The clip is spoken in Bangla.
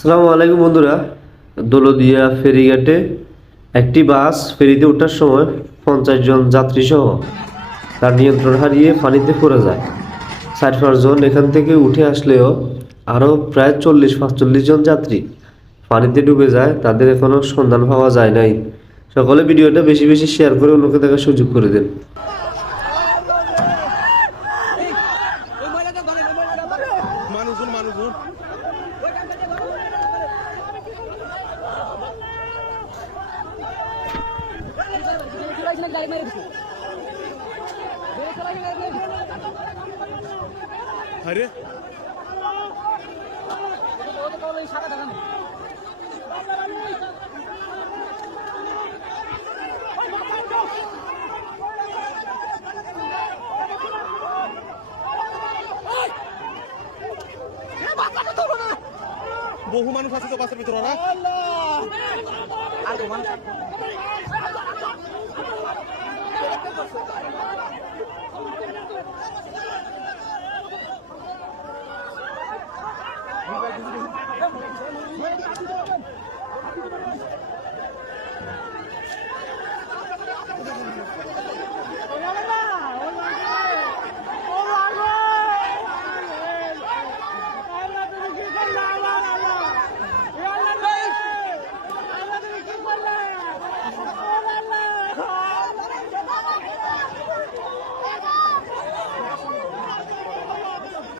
আসসালামু আলাইকুম বন্ধুরা। দৌলতদিয়া ফেরিঘাটে একটি বাস ফেরিতে ওঠার সময় 50 জন যাত্রী সহ তার নিয়ন্ত্রণ হারিয়ে পানিতে পড়ে যায়। 4-5 জন এখান থেকে উঠে আসলেও আরও প্রায় 40-45 জন যাত্রী পানিতে ডুবে যায়, তাদের এখনও সন্ধান পাওয়া যায় নাই। সকলে ভিডিওটা বেশি বেশি শেয়ার করে অন্যকে দেখার সুযোগ করে দেন। আরে বহু মানুষ আছে তো বাসের ভিতরে না।